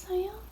있어요?